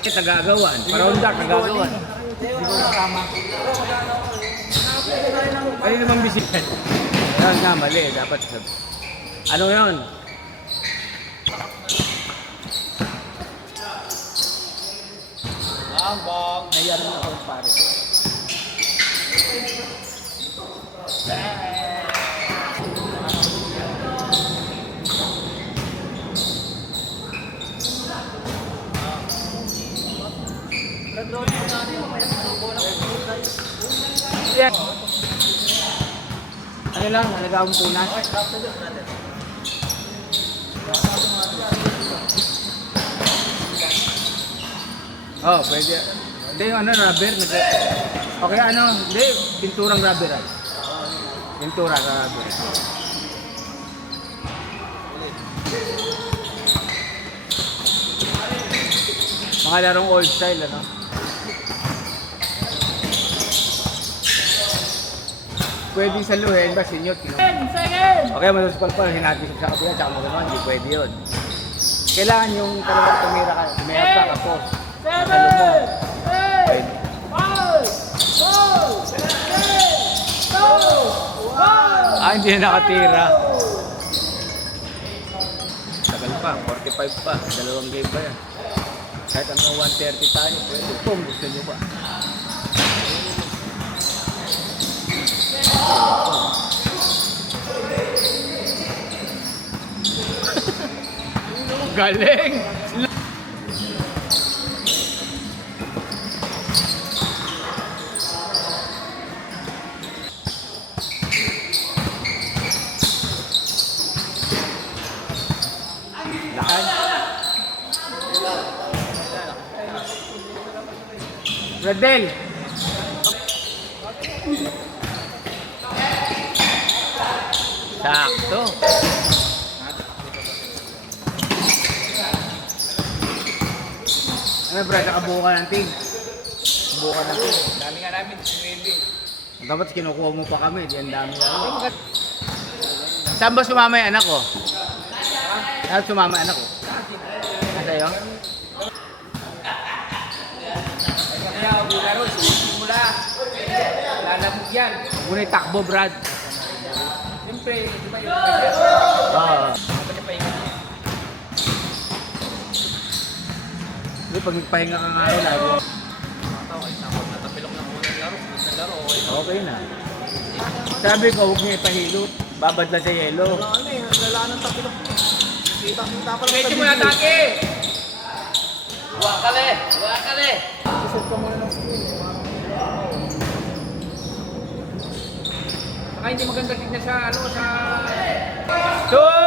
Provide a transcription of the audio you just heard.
Tagagawan. Paraundar, tagagawan. Hindi ko tama. Ay naman bisikan. Yan nga, mali. Dapat. Ano yun? Bang! Nayari na ako pare. Yan. Ano lang, nalagawang punas. Oh, pwede. Hindi yung ano, rubber. Okay, ano, hindi, pinturang rubber. Pintura sa rubber. Mga larong old style, ano? Pwedeng saluhin ba sinyot? Okay, manuspal pa, hinatisip sa kapila, tsaka magano'n, hindi pwede yun. Kailangan yung talagang tumira ka, tumira ka, kapos. Ano mo? Pwede. Ah, hindi na nakatira. Tagal pa, 45 pa, dalawang game pa yan. Kahit hanggang 130 tayo, pwede. Kung gusto nyo ba? Galing! Lakad. Bradel! Sakto! Ano Brad, nakabuo ka ng team? Nakabuo ka ng team. Dami nga namin, sinwili. Dapat kinukuha mo pa kami, di ang dami yan. Saan ba sumama yung anak ko? Saan sumama yung anak ko? Sa'yo? Kaya, laro, simula. Lalamog yan. Muna yung takbo, Brad. Siyempre, di ba yung Oo. dapat yung pahinga niya. Hindi, pag nagpahinga ka nga rin, lagi. Natapilok na muna ng laro. Isang laro, okay. Okay na. Sabi ko, huwag niya ipahilot. Babad lang sa yelo. Ano eh, lala ng tapilok niya. Kita pa lang Medyo mo natake! Wakale! Wakale! Isip ka muna ng screen. Saka hindi maganda tignan sa, ano, sa... So,